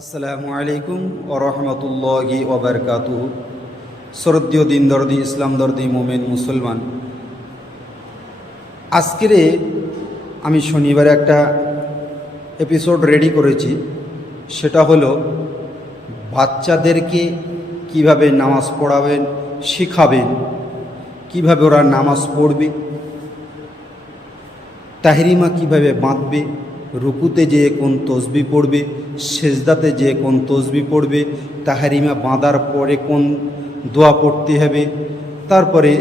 আসসালামু আলাইকুম ও রহমতুল্লাহি ওবরকাতু শরদীয় দিন দর্দি ইসলাম দর্দি মোমেন মুসলমান, আজকেরে আমি শনিবারে একটা এপিসোড রেডি করেছি। সেটা হলো বাচ্চাদেরকে কীভাবে নামাজ পড়াবেন, শেখাবেন, কীভাবে ওরা নামাজ পড়বে, তাহরিমা কীভাবে বাঁধবে রুকুতে যেয়ে কোন তসবি পড়বে, সেজদাতে যেয়ে কোন তসবি পড়বে, তাহারিমা বাঁধার পরে কোন দোয়া পড়তে হবে। তারপরে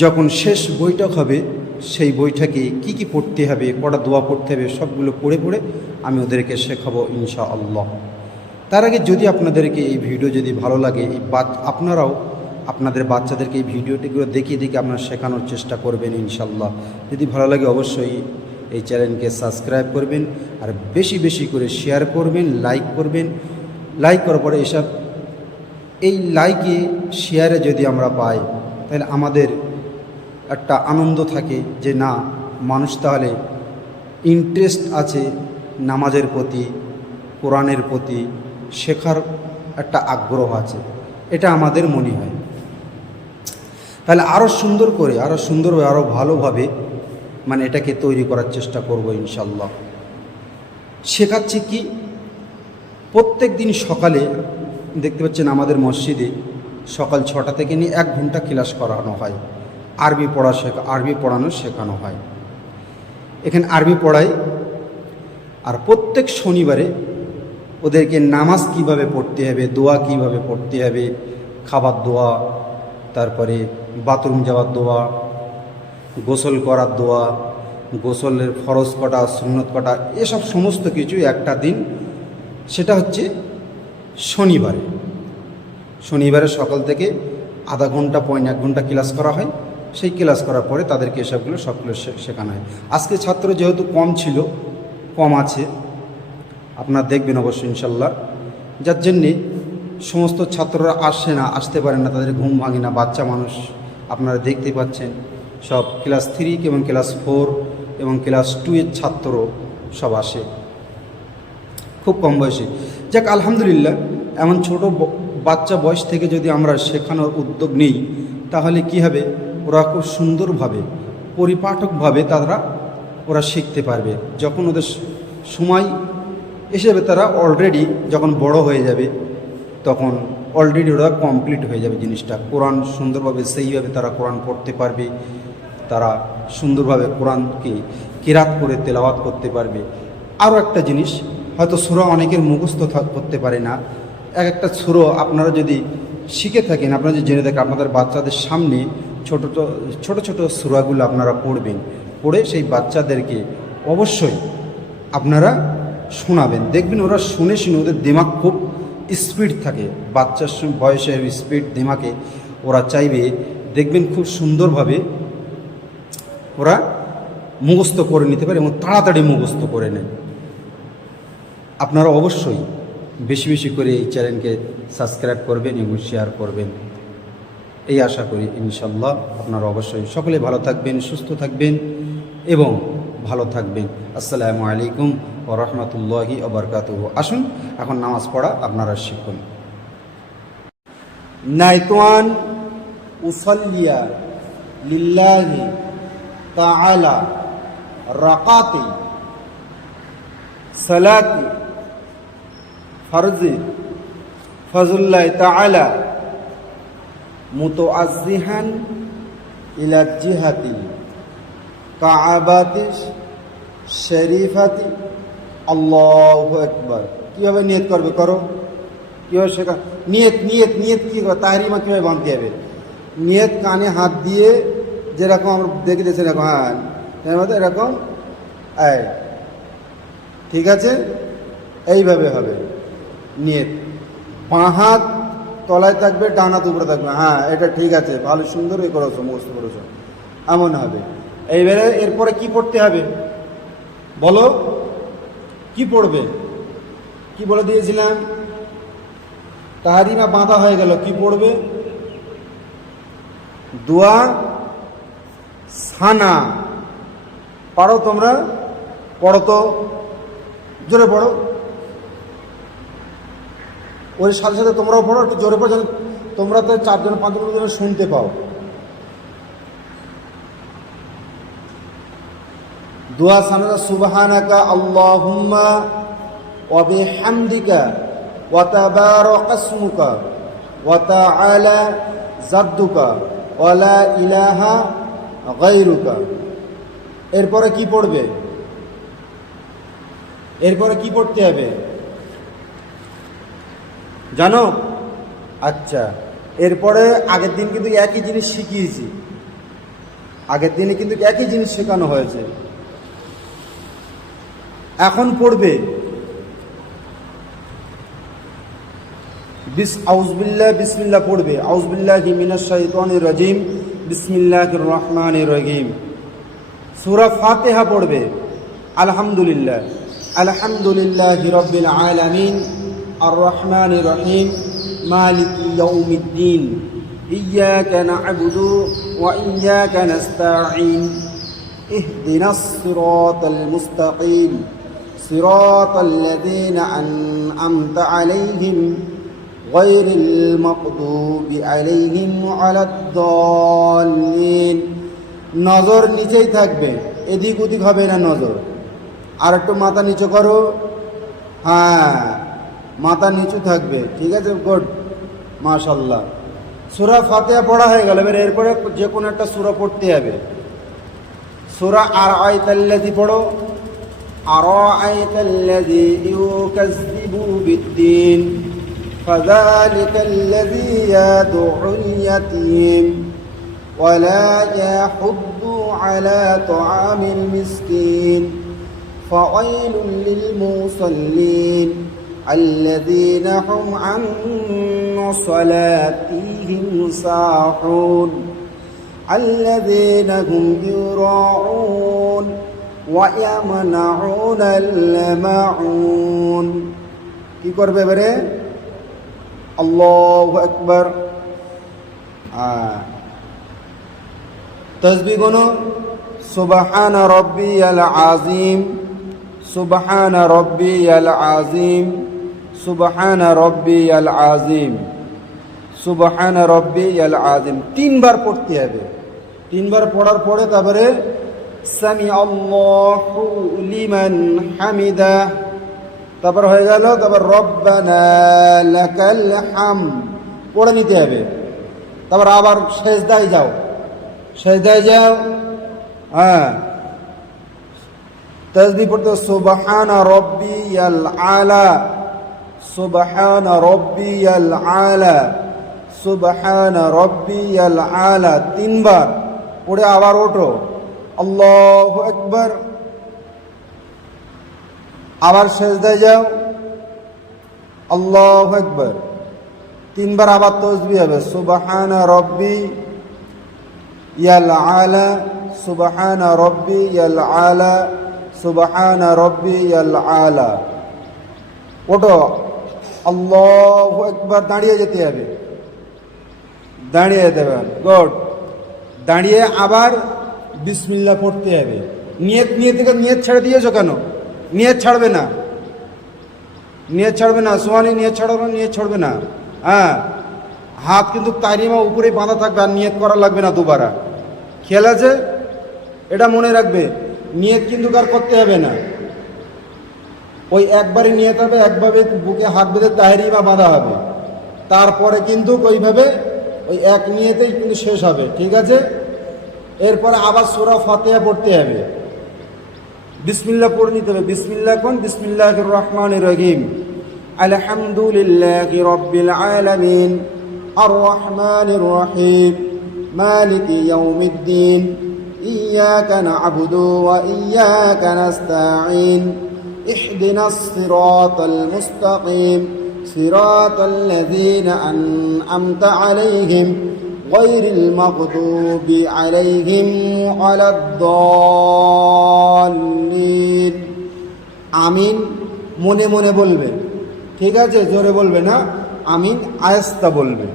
যখন শেষ বৈঠক হবে, সেই বৈঠকে কি কি পড়তে হবে, কটা দোয়া পড়তে হবে, সবগুলো পড়ে পড়ে আমি ওদেরকে শেখাবো ইনশা আল্লাহ তার আগে যদি আপনাদেরকে এই ভিডিও যদি ভালো লাগে, এই আপনারাও আপনাদের বাচ্চাদেরকে এই ভিডিওটিগুলো দেখিয়ে দেখে আপনারা শেখানোর চেষ্টা করবেন ইনশাল্লাহ। যদি ভালো লাগে অবশ্যই এই চ্যানেলকে সাবস্ক্রাইব করবেন আর বেশি বেশি করে শেয়ার করবেন, লাইক করবেন। লাইক করার পরে এসব এই লাইকে, শেয়ারে যদি আমরা পাই, তাহলে আমাদের একটা আনন্দ থাকে যে না, মানুষ তাহলে ইন্টারেস্ট আছে নামাজের প্রতি, কোরআনের প্রতি, শেখার একটা আগ্রহ আছে। এটা আমাদের মনে হয়। তাহলে আরও সুন্দর করে আরও সুন্দরভাবে আরও ভালোভাবে মানে এটাকে তৈরি করার চেষ্টা করব ইনশাল্লাহ শেখাচ্ছি কি? প্রত্যেক দিন সকালে, দেখতে পাচ্ছেন আমাদের মসজিদে সকাল ছটা থেকে নিয়ে এক ঘণ্টা ক্লাস করানো হয়। আরবি পড়া শেখা, আরবি পড়ানো শেখানো হয়। এখানে আরবি পড়াই। আর প্রত্যেক শনিবারে ওদেরকে নামাজ কীভাবে পড়তে হবে, দোয়া কীভাবে পড়তে হবে, খাবার দোয়া তারপরে বাথরুম যাওয়ার দোয়া, গোসল করার দোয়া, গোসলের ফরজ কটা, সুন্নত কটা, এসব সমস্ত কিছু একটা দিন, সেটা হচ্ছে শনিবারে। শনিবারে সকাল থেকে আধা ঘণ্টা পয়েন্ট এক ঘণ্টা ক্লাস করা হয়। সেই ক্লাস করার পরে তাদেরকে এসবগুলো সবগুলো শেখানো হয়। আজকে ছাত্র যেহেতু কম ছিল, কম আছে, আপনারা দেখবেন অবশ্যই ইনশাল্লাহ। যার জন্যে সমস্ত ছাত্ররা আসে না, আসতে পারে না, তাদের ঘুম ভাঙে না। বাচ্চা মানুষ, আপনারা দেখতে পাচ্ছেন, সব ক্লাস থ্রি এবং ক্লাস ফোর এবং ক্লাস টু এর ছাত্র সব আসে। খুব কম বয়সী। যাক, আলহামদুলিল্লাহ, এমন ছোট বাচ্চা বয়স থেকে যদি আমরা শেখানোর উদ্যোগ নিই, তাহলে কি হবে? ওরা খুব সুন্দরভাবে, পরিপাঠকভাবে তারা, ওরা শিখতে পারবে। যখন ওদের সময় এসে তারা অলরেডি যখন বড় হয়ে যাবে তখন অলরেডি ওরা কমপ্লিট হয়ে যাবে জিনিসটা। কোরআন সুন্দরভাবে সেইভাবে তারা কোরআন পড়তে পারবে। তারা সুন্দরভাবে কোরআনকে কেরাত করে তেলাওয়াত করতে পারবে। আরও একটা জিনিস, হয়তো সুরা অনেকের মুখস্থ করতে পারে না। এক একটা সুরো আপনারা যদি শিখে থাকেন, আপনারা যদি জেনে থাকেন, আপনাদের বাচ্চাদের সামনে ছোট ছোট ছোট সুরাগুলো আপনারা পড়বেন। পড়ে সেই বাচ্চাদেরকে অবশ্যই আপনারা শোনাবেন। দেখবেন ওরা শুনে শুনে ওদের দিমাগ খুব স্পিড থাকে, বাচ্চার বয়সের স্পিড দিমাগে ওরা চাইবে, দেখবেন খুব সুন্দরভাবে ওরা মুখস্থ করে নিতে পারে এবং তাড়াতাড়ি মুখস্থ করে নেয়। আপনারা অবশ্যই বেশি বেশি করে এই চ্যানেলকে সাবস্ক্রাইব করবেন এবং শেয়ার করবেন। এই আশা করি ইনশাল্লাহ আপনারা অবশ্যই সকলে ভালো থাকবেন, সুস্থ থাকবেন এবং ভালো থাকবেন আসসালামু আলাইকুম ও রহমতুল্লাহি অবরকাত আসুন, এখন নামাজ পড়া আপনারা শিখুন। নাইতওয়ান, উসল্লিয়া লিল্লাহি তাআলা রাকাতি সালাতি ফরজি ফজুল্লাহ তাআলা মুতআজ্জিহান ইলা জিহাতি। আল্লাহু আকবার। কীভাবে নিয়ত করবে করো? কীভাবে শেখা? নিয়ত নিয়ত নিয়ত কী তাহরিমা কীভাবে বাঁধতে হবে? নিয়ত কানে হাত দিয়ে যেরকম আমরা দেখে দিয়েছি এরকম হ্যাঁ এরকম ঠিক আছে? এইভাবে হবে নিয়ত। বাঁ হাত তলায় থাকবে, ডান উপরে থাকবে হ্যাঁ এটা ঠিক আছে, ভালো, সুন্দর এ করেছ মুখস্থ করেছ, এমন হবে। এইবারে এরপরে কি পড়তে হবে? বলো, কি পড়বে? কি বলে দিয়েছিলাম? তাহারিমা বাঁধা হয়ে গেল, কি পড়বে? দোয়া, সানা। পারো তোমরা? পড়ো তো। জোরে পড়ো। ওর সাথে সাথে তোমরাও পড়ো, একটু জোরে পড়ো তোমরা তো চারজন, পাঁচজন শুনতে পাও। দোয়া সামনা সুবহানাকা আল্লাহুম্মা ওয়া বিহামদিকা ওয়া তাবারাকা ইসমুকা ওয়া তাআলা জাদ্দুকা ওয়া লা ইলাহা গায়রুকা। এরপরে কি পড়বে? এরপরে কি পড়তে হবে? জানো? আচ্ছা এরপরে আগের দিন কিন্তু একই জিনিস শিখিয়েছি। আগের দিনে কিন্তু একই জিনিস শেখানো হয়েছে। এখন পড়বে বিস আউজবিল্লাহ বিসমিল্লাহ পড়বে আউজবিল্লাহ মিনাশ শাইতানির রাজিম বিসমিল্লাহির রহমানির রহিম সূরা ফাতিহা পড়বে আলহামদুলিল্লাহ আলহামদুলিল্লাহ রব্বিল আলামিন আর রহমানির রহিম মালিক ইয়াউমিদ্দিন ইয়াকা না'বুদু ওয়া ইয়াকা নাস্তাঈন اهدنا الصراط المستقيم صراط الذين أنعمت عليهم غير المغضوب عليهم على الضالين নজর নিচেই থাকবে এদিক ওদিক হবে না নজর আর একটু মাথা নিচু করো হ্যাঁ মাথা নিচু থাকবে ঠিক আছে গুড মাশাল্লাহ সুরা ফাতেহা পড়া হয়ে গেল এবার এরপরে যে কোনো একটা সুরা পড়তে হবে সুরা আর আয়তাল্লাদি পড়ো أرأيت الذي يكذب بالدين؟ فذلك الذي يدعو اليتيم. ولا يحض على طعام المسكين. فويل للمصلين الذين هم عن صلاتهم ساحون. الذين هم يراعون. কি করবে এবারে? আল্লাহ একবার তসবি গুণ সুবহান রব্বি আল আজিম সুবহান রব্বি আল আজিম সুবহান রব্বি আল আজিম সুবহান রব্বি আল আজিম তিনবার পড়তে হবে। তিনবার পড়ার পরে তারপরে সামি আল্লাহু লিমান হামিদা। তারপর হয়ে গেল, তারপর রব্বানা হাম। পড়ে নিতে হবে। তারপর আবার সেজদায় যাও। সেজদায় যাও। হ্যাঁ। তসবি পড়তে সুবহান রব্বিয়াল আলা। সুবহান রব্বিয়াল আলা। সুবহান রব্বিয়াল আলা। তিনবার। পড়ে আবার ওঠো। আল্লাহু আকবার। আবার সেজদায় যাও। আল্লাহু আকবার। তিনবার আবার তসবি হবে, সুবহান রব্বি ইয়াল আলা, সুবহান রব্বি ইয়াল আলা, সুবহান রব্বি ইয়াল আলা। ওঠো। আল্লাহু একবার দাঁড়িয়ে যেতে হবে। দাঁড়িয়ে হবে। গুড। দাঁড়িয়ে আবার বিসমিল্লাহ পড়তে হবে। নিয়ত নিয়ে থেকে নিয়ত ছেড়ে দিয়েছ কেন? নিয়ত ছাড়বে না। নিয়ত ছাড়বে না সোয়ানি নিয়ত ছাড়বে নিয়ত ছাড়বে না। হ্যাঁ হাত কিন্তু তারিমা উপরে বাঁধা থাকবে আর নিয়ত করা লাগবে না দুবারা। খেয়াল আছে? এটা মনে রাখবে, নিয়ত কিন্তু কার করতে হবে না। ওই একবারে নিয়ত হবে, একভাবে বুকে হাত বেঁধে তাহেরিমা বাঁধা হবে। তারপরে কিন্তু ওইভাবে ওই এক নিয়েতেই কিন্তু শেষ হবে, ঠিক আছে? এরপরে আবার সোরা ফাতেহা পড়তে হবে বিসমিল্লাহ পড়ে নিতে হবে বিসমিল্লাহ কোন বিসমিল্লাহ রহমান রহিম আলহামদুলিল্লাহ রব্বিল আলামিন আর রহমান রহিম মালিক ইয়াউমিদ্দিন إياك نعبد وإياك نستعين اهدنا الصراط المستقيم صراط الذين أنعمت عليهم غير المغضوب عليهم ولا الضالين আমিন মনে মনে বলবে ঠিক আছে জোরে বলবে না আমিন আয়স্তা বলবে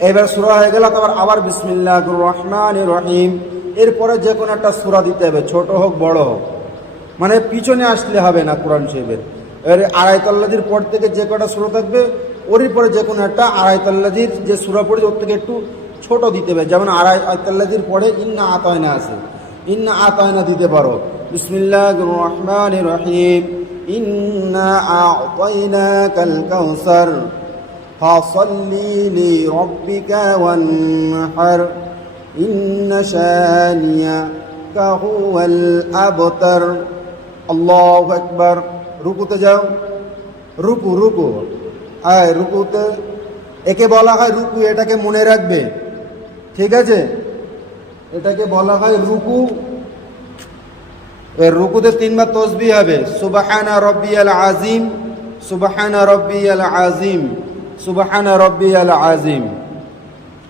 এবার সুরা হয়ে গেল তারপর আবার বিসমিল্লাহ রহমান রহিম এরপরে যে কোনো একটা সুরা দিতে হবে ছোট হোক বড় হোক মানে পিছনে আসলে হবে না কোরআন শরীফের এবারে আড়াইতল্লাদির পর থেকে যে কটা সুরা থাকবে ওরই পরে যে কোনো একটা আড়াইতাল্লাদির যে সুরা পড়েছে, ওর থেকে একটু ছোট দিতে হবে যেমন আড়াই আতাল্লাদির পরে ইন্না আতায়না আছে। ইন্না আতায়না দিতে পারো। বিসমিল্লাহ কাল শানিয়া কাহুয়াল রুকুতে যাও। রুকু রুকু। রুকুতে একে বলা হয় রুকু, এটাকে মনে রাখবে। ঠিক আছে? এটাকে বলা হয় রুকু। রুকুতে তিনবার তসবি হবে। সুবাহানা রব্বিয়াল আজিম সুবাহানা রব্বিয়াল আজিম সুবাহানা রব্বিয়াল আজিম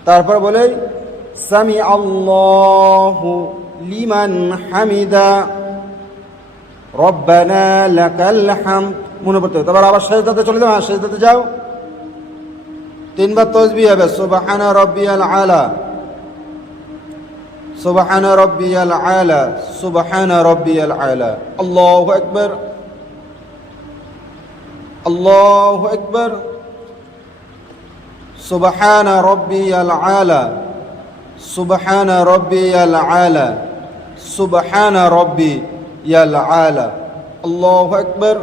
তারপর বলে সামি আল্লাহু লিমান হামিদা, রব্বানা লাকাল হামদ। মনে পড়তে হবে। তারপর আবার শেষদাতে চলে যাও হ্যাঁ শেষদাতে যাও। তিনবার তসবি হবে, সুবাহানা রব্বিয়াল আলা। সুবহান রব্বিয়াল আলা, সুবহান রব্বিয়াল আলা। আল্লাহু আকবার। আল্লাহু আকবার। সুবহান রব্বিয়াল আলা, সুবহান রব্বিয়াল আলা, সুবহান রব্বিয়াল আলা। আল্লাহু আকবার।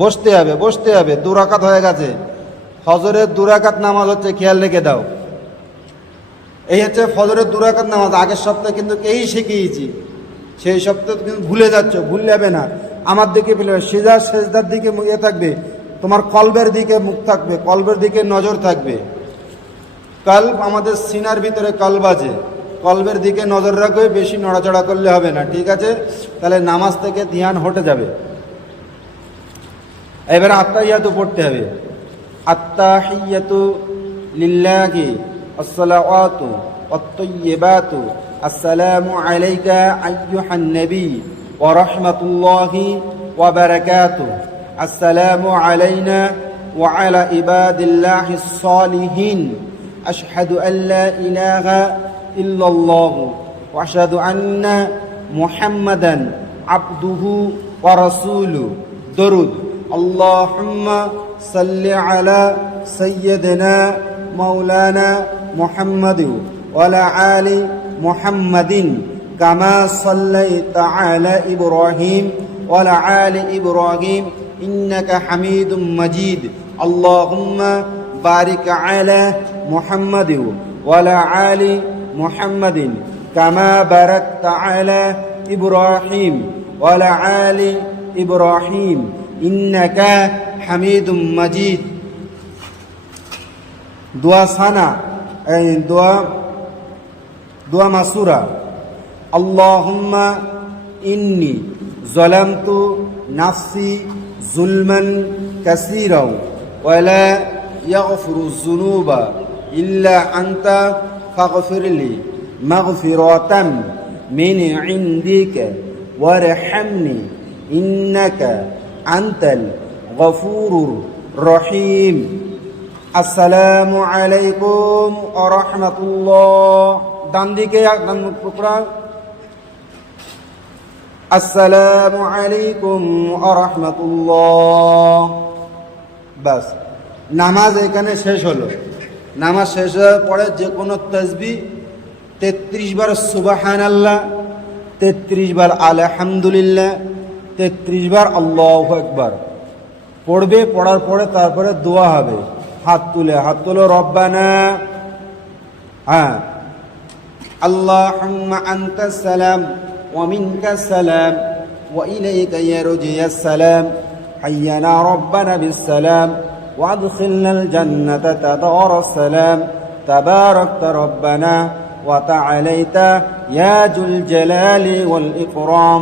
বসতে হবে বসতে হবে দুরাকাত হয়ে গেছে। হজরের দুরাকাত নামাজ হচ্ছে খেয়াল রেখে দাও। এই হচ্ছে ফজরের দুরাকাত নামাজ, আগের সপ্তাহে কিন্তু এই শিখিয়েছি। সেই সপ্তাহে কিন্তু ভুলে যাচ্ছ ভুল যাবে না। আমার দিকে ফেলে সিজার সেজদার দিকে ইয়ে থাকবে, তোমার কলবের দিকে মুখ থাকবে, কলবের দিকে নজর থাকবে। কল্ব, আমাদের সিনার ভিতরে কলব আছে। কলবের দিকে নজর রাখবে, বেশি নড়াচড়া করলে হবে না, ঠিক আছে? তাহলে নামাজ থেকে ধ্যান হটে যাবে। এবারে আত্মাহিয়াতু পড়তে হবে আত্মাহিয়াতু লিল্লাহি আসসালাওয়াতু অত্তইয়েবাতু আসসালামু আলাইকা আইয়ুহান নবী ওয়া রাহমাতুল্লাহি ওয়া বারাকাতু আসসালামু আলাইনা ওয়া আলা ইবাদিল্লাহিস সালিহিন আশহাদু আল্লা ইলাহা ইল্লাল্লাহু ওয়া আশহাদু আন্না মুহাম্মাদান আবদুহু ওয়া রাসূলু দরুদ اللهم صل على سيدنا مولانا محمد وعلى آل محمد كما صليت على إبراهيم وعلى آل إبراهيم إنك حميد مجيد اللهم بارك على محمد وعلى آل محمد كما باركت على إبراهيم وعلى آل إبراهيم ইন্নাকা হামিদুম মাজিদ। দোয়া সানা দোয়া দোয়া মাসুরা। আল্লাহুম্মা ইন্নি জলামতু নাফসি জুলমান কাসীরাও ওয়ালা ইয়াগফিরু যুনুবা ইল্লা আনতা ফাগফিরলি মাগফিরাতাম মিন ইনদিকা ওয়ারহামনি ইন্নাকা আনতাল গফুরুর রহিম। আসসালামু আলাইকুম ও রহমতুল্লাহ। ডান দিকে ডান টুকরা আসসালামু আলাইকুম ও রহমতুল্লাহ। বাস, নামাজ এখানে শেষ হলো। নামাজ শেষ হওয়ার পরে যে কোনো তসবি তেত্রিশ বার সুবাহান আল্লাহ তেত্রিশ বার আলহামদুলিল্লাহ তেত্রিশ বার আল্লাহ একবার পড়বে পড়ার পরে তারপরে দোয়া হবে হাত তুলে হাত তুলো রব্বানা হ্যাঁ اللهم أنت السلام ومنك السلام وإليك يرجي السلام حينا ربنا بالسلام وأدخلنا الجنة تدار السلام تباركت ربنا وتعاليت يا ذو الجلال والإكرام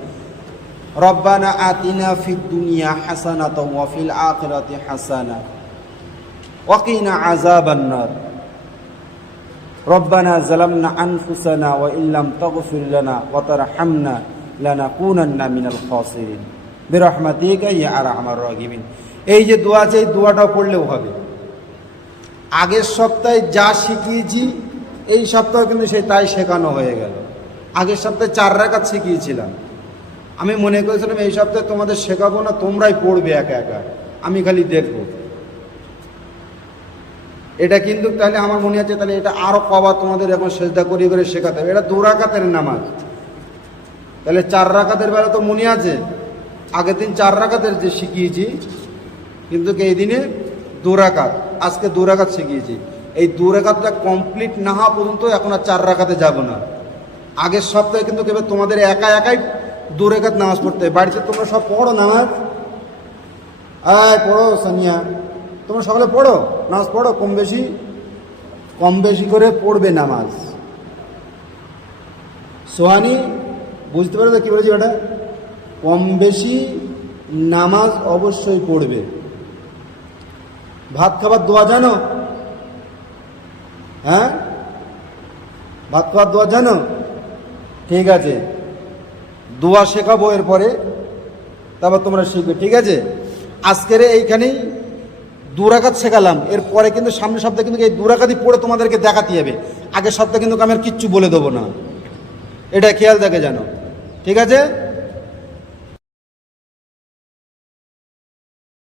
রব্বানা আতিনা ফিদ দুনিয়া হাসানাত ওয়া ফিল আখিরাতি হাসানা ওয়াকিনা আযাবান্নার রব্বানা জালামনা আনফুসানা ওয়া ইল্লাম তাগফির লানা ওয়া তারহামনা লানাকুনান্না মিনাল খাসিরিন। বিরহমাতিকা ইয়া আরহামার এই যে দোয়া আছে এই দোয়াটাও পড়লেও হবে। আগের সপ্তাহে যা শিখিয়েছি, এই সপ্তাহে কিন্তু সেই তাই শেখানো হয়ে গেল। আগের সপ্তাহে চার রাকাত শিখিয়েছিলাম। আমি মনে করেছিলাম এই সপ্তাহে তোমাদের শেখাবো না, তোমরাই পড়বে একা একা। আমি খালি দেখব। এটা কিন্তু তাহলে আমার মনে আছে, তাহলে এটা আরও কবার তোমাদের এখন সেজদা করিয়ে করে শেখাতে হবে। এটা দু রাকাতের নামাজ। তাহলে চার রাকাতের বেলা তো মনে আছে, আগের দিন চার রাকাতের যে শিখিয়েছি, কিন্তু এই দিনে দু রাকাত, আজকে দু রাকাত শিখিয়েছি। এই দু রাকাতটা কমপ্লিট না হওয়া পর্যন্ত এখন আর চার রাকাতে যাব না। আগের সপ্তাহে কিন্তু কেবল তোমাদের একা একাই দু রেখাত নামাজ পড়তে। বাড়িতে তোমরা সব পড়ো নামাজ? আয়, পড়ো সানিয়া। তোমরা সকালে পড়ো? নামাজ পড়ো? কম বেশি? কম বেশি করে পড়বে নামাজ। সোহানি, বুঝতে পারো কী বলেছি ওটা কম বেশি নামাজ অবশ্যই পড়বে। ভাত খাবার দোয়া জানো? হ্যাঁ? ভাত খাবার দোয়া জানো? ঠিক আছে। দোয়া শেখাবো এরপরে, তারপর তোমরা শিখবে, ঠিক আছে? আজকের এইখানেই দুরাকাত শেখালাম, এরপরে কিন্তু সামনের সপ্তাহে কিন্তু এই দুরাকাতই পড়ে তোমাদেরকে দেখাতে হবে। আগের সপ্তাহে কিন্তু আমি আর কিচ্ছু বলে দেবো না। এটা খেয়াল থাকে জানো ঠিক আছে?